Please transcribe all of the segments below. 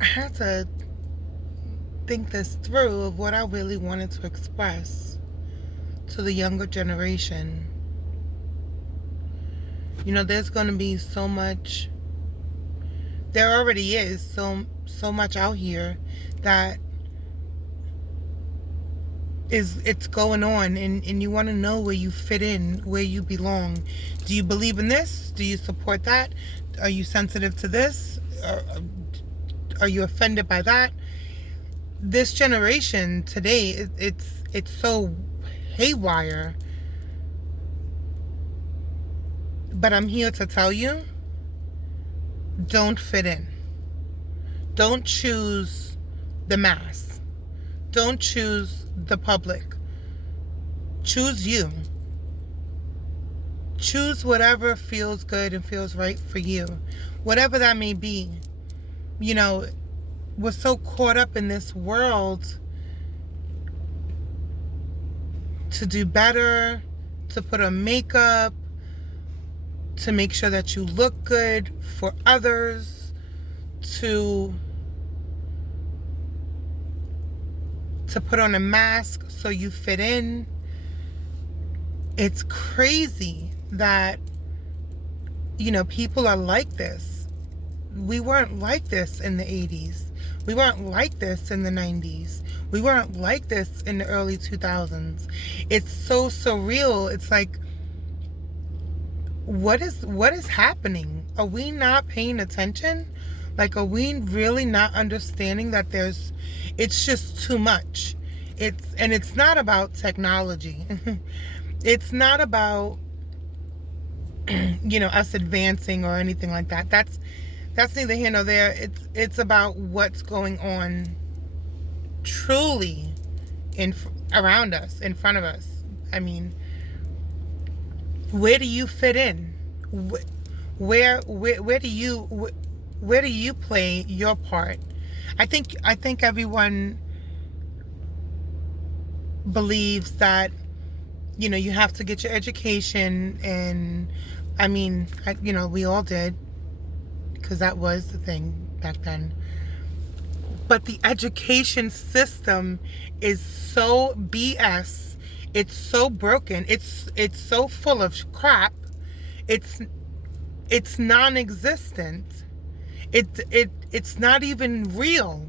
I had to think this through of what I really wanted to express to the younger generation. There's going to be so much, there already is so much out here that it's going on, and you want to know where you fit in, where you belong. Do you believe in this? Do you support that? Are you sensitive to this? Are you offended by that? This generation today, it's so haywire. But I'm here to tell you, don't fit in. Don't choose the mass. Don't choose the public. Choose you. Choose whatever feels good and feels right for you. Whatever that may be. We're so caught up in this world to do better, to put on makeup, to make sure that you look good for others, to put on a mask so you fit in. It's crazy that, people are like this. We weren't like this in the 80s. We weren't like this in the 90s. We weren't like this in the early 2000s. It's so surreal. It's like, what is happening? Are we not paying attention? Like, are we really not understanding that it's just too much? It's not about technology. It's not about us advancing or anything like that. That's neither here nor there. It's about what's going on truly around us, in front of us. I mean, where do you fit in? Where do you play your part? I think everyone believes that you have to get your education, and I mean, we all did, because that was the thing back then. But the education system is so BS. It's so broken. It's so full of crap. It's non-existent. It's not even real.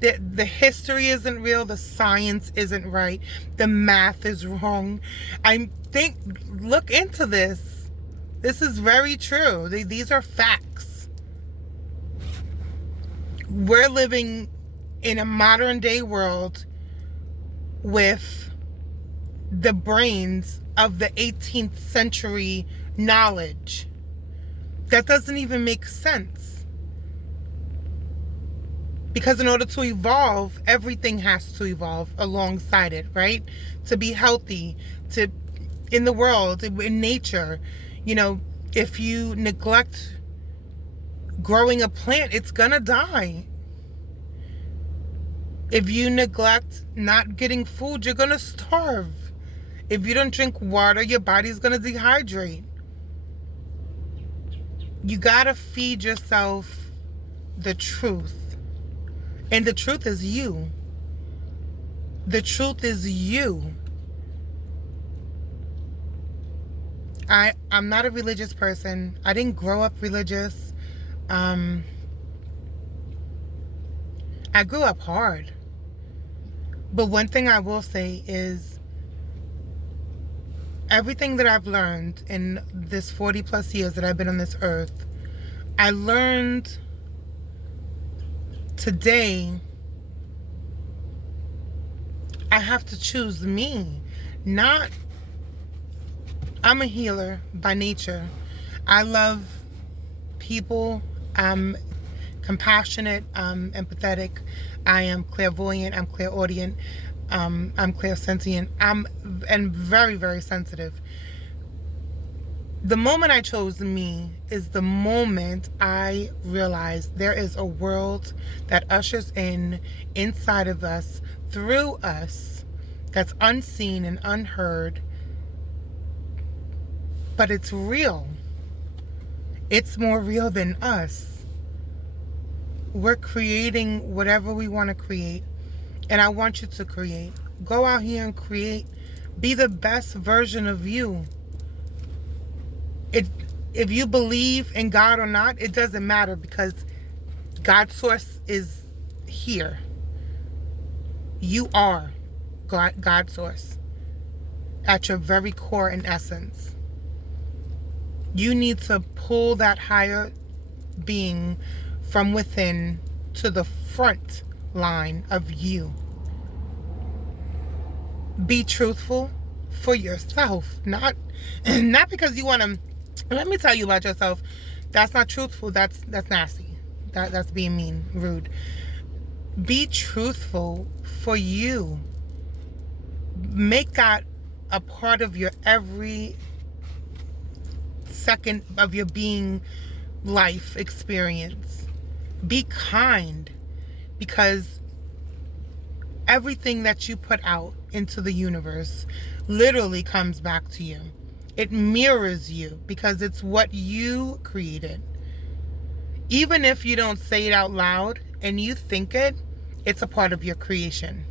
The history isn't real. The science isn't right. The math is wrong. Look into this. This is very true. These are facts. We're living in a modern day world with the brains of the 18th century knowledge. That doesn't even make sense. Because in order to evolve, everything has to evolve alongside it, right? To be healthy, in the world, in nature. If you neglect growing a plant, it's gonna die. If you neglect not getting food, you're gonna starve. If you don't drink water, your body's gonna dehydrate. You gotta feed yourself the truth. And the truth is you. The truth is you. I'm not a religious person. I didn't grow up religious. I grew up hard. But one thing I will say is, everything that I've learned in this 40 plus years that I've been on this earth, I learned today I have to choose me. I'm a healer by nature. I love people. I'm compassionate. I'm empathetic. I am clairvoyant. I'm clairaudient. I'm clairsentient. I'm very, very sensitive. The moment I chose me is the moment I realized there is a world that ushers inside of us, through us, that's unseen and unheard, but it's real. It's more real than us. We're creating whatever we want to create. And I want you to create. Go out here and create. Be the best version of you. If you believe in God or not, it doesn't matter, because God's source is here. You are God's source at your very core and essence. You need to pull that higher being from within to the front line of you. Be truthful for yourself, not because you want to. Let me tell you about yourself. That's not truthful. That's nasty. That's being mean, rude. Be truthful for you. Make that a part of your every second of your being life experience. Be kind, because everything that you put out into the universe literally comes back to you. It mirrors you, because it's what you created. Even if you don't say it out loud and you think it, it's a part of your creation.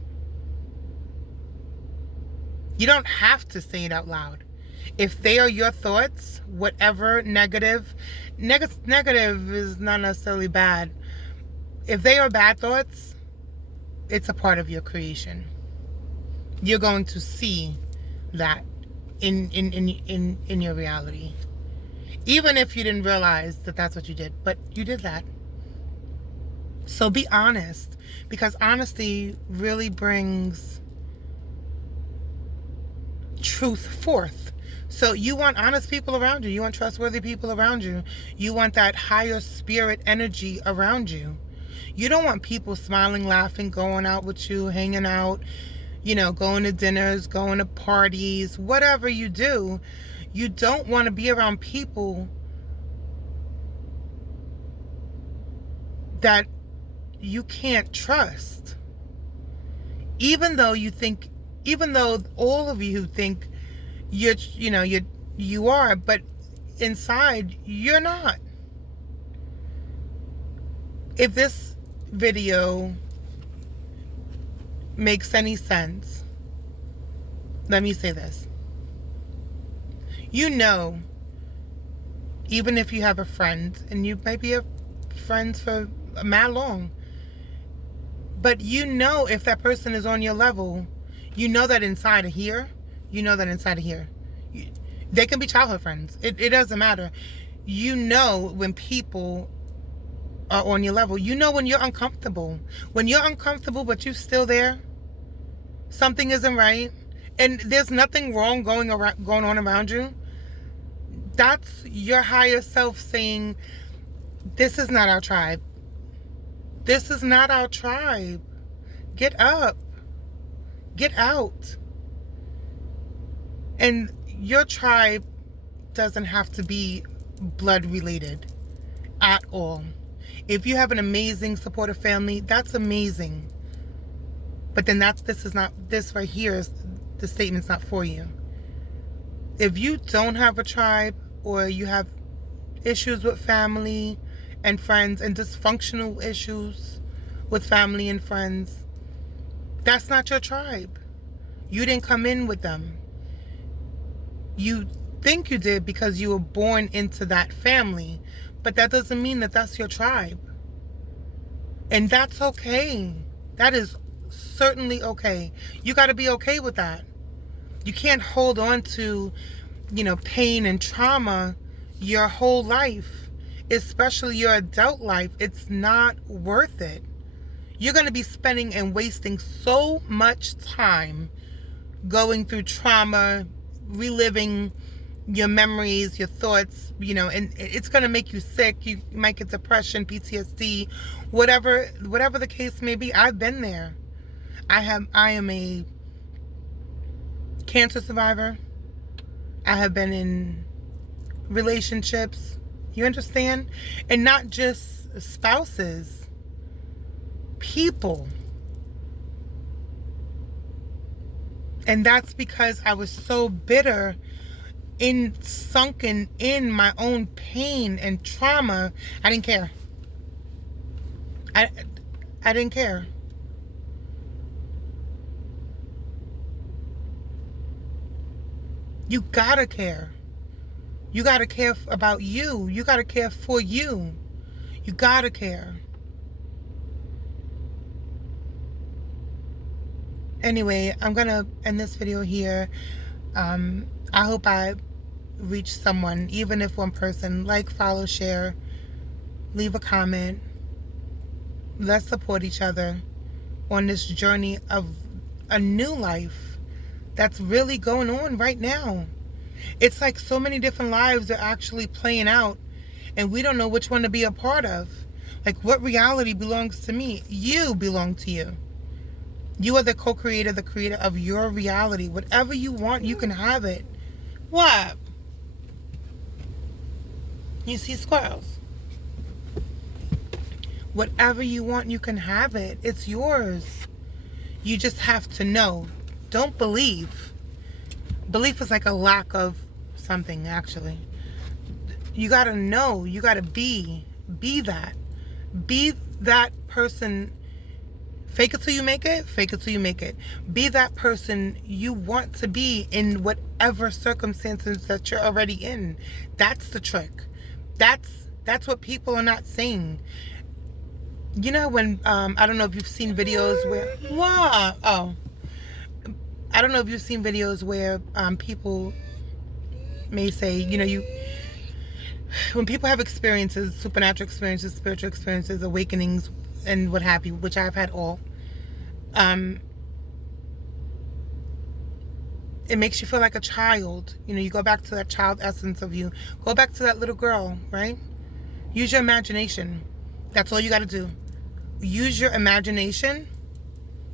You don't have to say it out loud. If they are your thoughts, whatever negative is not necessarily bad. If they are bad thoughts, it's a part of your creation. You're going to see that in your reality. Even if you didn't realize that that's what you did, but you did that. So be honest, because honesty really brings truth forth. So you want honest people around you. You want trustworthy people around you. You want that higher spirit energy around you. You don't want people smiling, laughing, going out with you, hanging out, going to dinners, going to parties, whatever you do. You don't want to be around people that you can't trust. Even though all of you think you are, but inside you're not. If this video makes any sense, let me say this. Even if you have a friend, and you might be friends for mad long, but if that person is on your level, that inside of here, they can be childhood friends. It doesn't matter. When people are on your level, when you're uncomfortable. When you're uncomfortable, but you're still there, something isn't right, and there's nothing wrong going on around you. That's your higher self saying, this is not our tribe. This is not our tribe. Get up. Get out. And your tribe doesn't have to be blood related at all. If you have an amazing supportive family, that's amazing. But then this right here is the statement's not for you. If you don't have a tribe, or you have issues with family and friends, and dysfunctional issues with family and friends, that's not your tribe. You didn't come in with them. You think you did because you were born into that family, but that doesn't mean that that's your tribe. And that's okay. That is certainly okay. You got to be okay with that. You can't hold on to, pain and trauma your whole life, especially your adult life. It's not worth it. You're going to be spending and wasting so much time going through trauma, reliving your memories, your thoughts, and it's going to make you sick. You might get depression, PTSD, whatever the case may be. I've been there. I am a cancer survivor. I have been in relationships, you understand? And not just spouses, people. And that's because I was so bitter, sunken in my own pain and trauma. I didn't care. I I didn't care. You gotta care. You gotta care about you. You gotta care for you. You gotta care. Anyway, I'm gonna end this video here. I hope I reach someone, even if one person. Like, follow, share, leave a comment. Let's support each other on this journey of a new life that's really going on right now. It's like so many different lives are actually playing out, and we don't know which one to be a part of. Like, what reality belongs to me? You belong to you. You are the co-creator, the creator of your reality. Whatever you want, you can have it. What? You see squirrels? Whatever you want, you can have it. It's yours. You just have to know. Don't believe. Belief is like a lack of something, actually. You gotta know. You gotta be. Be that. Be that person. Fake it till you make it. Fake it till you make it. Be that person you want to be in whatever circumstances that you're already in. That's the trick. That's what people are not saying. You know when I don't know if you've seen videos where I don't know if you've seen videos where people may say, when people have experiences, supernatural experiences, spiritual experiences, awakenings, and what have you, which I've had all, it makes you feel like a child. You go back to that child essence of you. Go back to that little girl, right? Use your imagination. That's all you got to do. Use your imagination.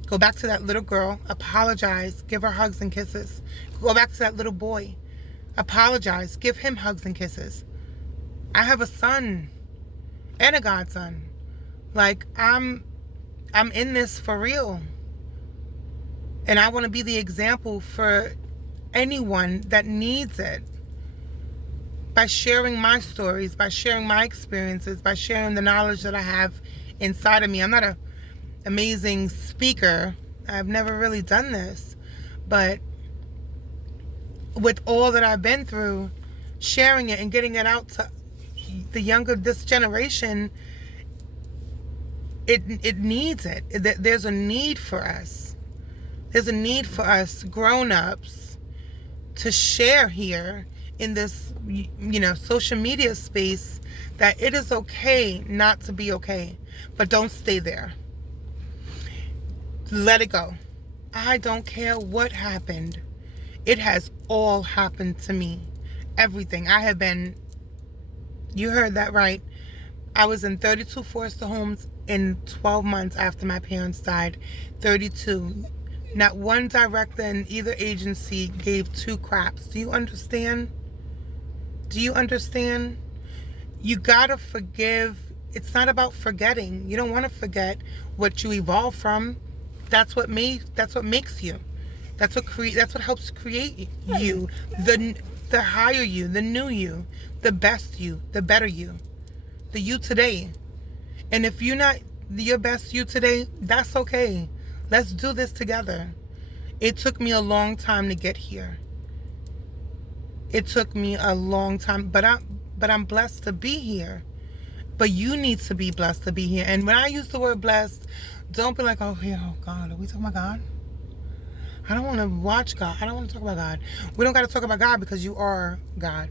Go back to that little girl. Apologize. Give her hugs and kisses. Go back to that little boy. Apologize. Give him hugs and kisses. I have a son and a godson. Like, I'm in this for real. And I want to be the example for anyone that needs it. By sharing my stories, by sharing my experiences, by sharing the knowledge that I have inside of me. I'm not an amazing speaker. I've never really done this. But with all that I've been through, sharing it and getting it out to this generation, it needs it. There's a need for us. There's a need for us grown-ups to share here in this, social media space, that it is okay not to be okay, but don't stay there. Let it go. I don't care what happened. It has all happened to me. Everything. I have been, you heard that right. I was in 32 foster homes in 12 months after my parents died. 32. Not one director in either agency gave two craps. Do you understand? Do you understand? You gotta forgive. It's not about forgetting. You don't want to forget what you evolved from. That's what makes you. That's what helps create you. The higher you, the new you, the best you, the better you. The you today. And if you're not your best you today, that's okay. Let's do this together. It took me a long time to get here. It took me a long time, but I'm blessed to be here. But you need to be blessed to be here. And when I use the word blessed, don't be like, oh God, are we talking about God? I don't want to watch God. I don't want to talk about God. We don't got to talk about God because you are God.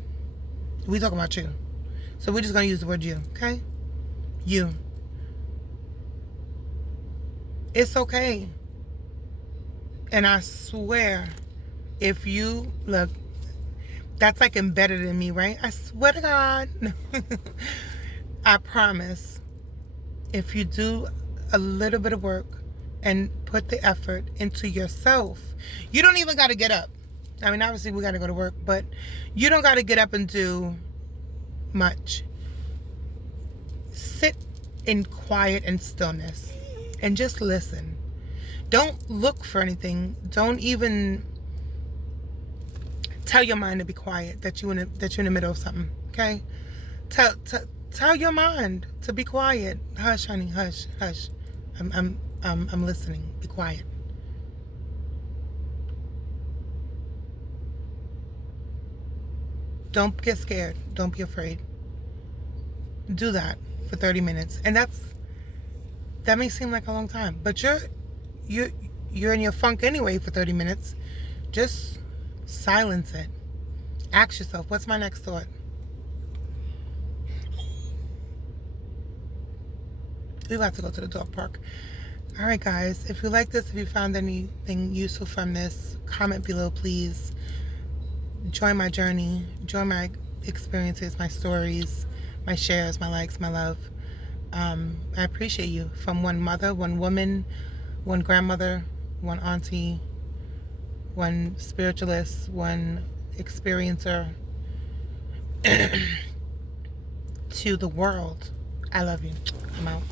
We talking about you. So we're just going to use the word you, okay? You. It's okay. And I swear, if you look, that's like embedded in me, right? I swear to God. I promise, if you do a little bit of work and put the effort into yourself, you don't even got to get up. I mean, obviously we got to go to work, but you don't got to get up and do much. Sit in quiet and stillness and just listen. Don't look for anything. Don't even tell your mind to be quiet, that you're in the middle of something, okay? Tell your mind to be quiet. Hush, honey, hush, hush. I'm listening. Be quiet. Don't get scared. Don't be afraid. Do that for 30 minutes. And that may seem like a long time, but you're in your funk anyway for 30 minutes. Just silence it. Ask yourself, what's my next thought? We have to go to the dog park. All right, guys. If you like this, if you found anything useful from this, comment below, please. Join my journey. Join my experiences, my stories, my shares, my likes, my love. I appreciate you. From one mother, one woman, one grandmother, one auntie, one spiritualist, one experiencer, to the world. I love you. I'm out.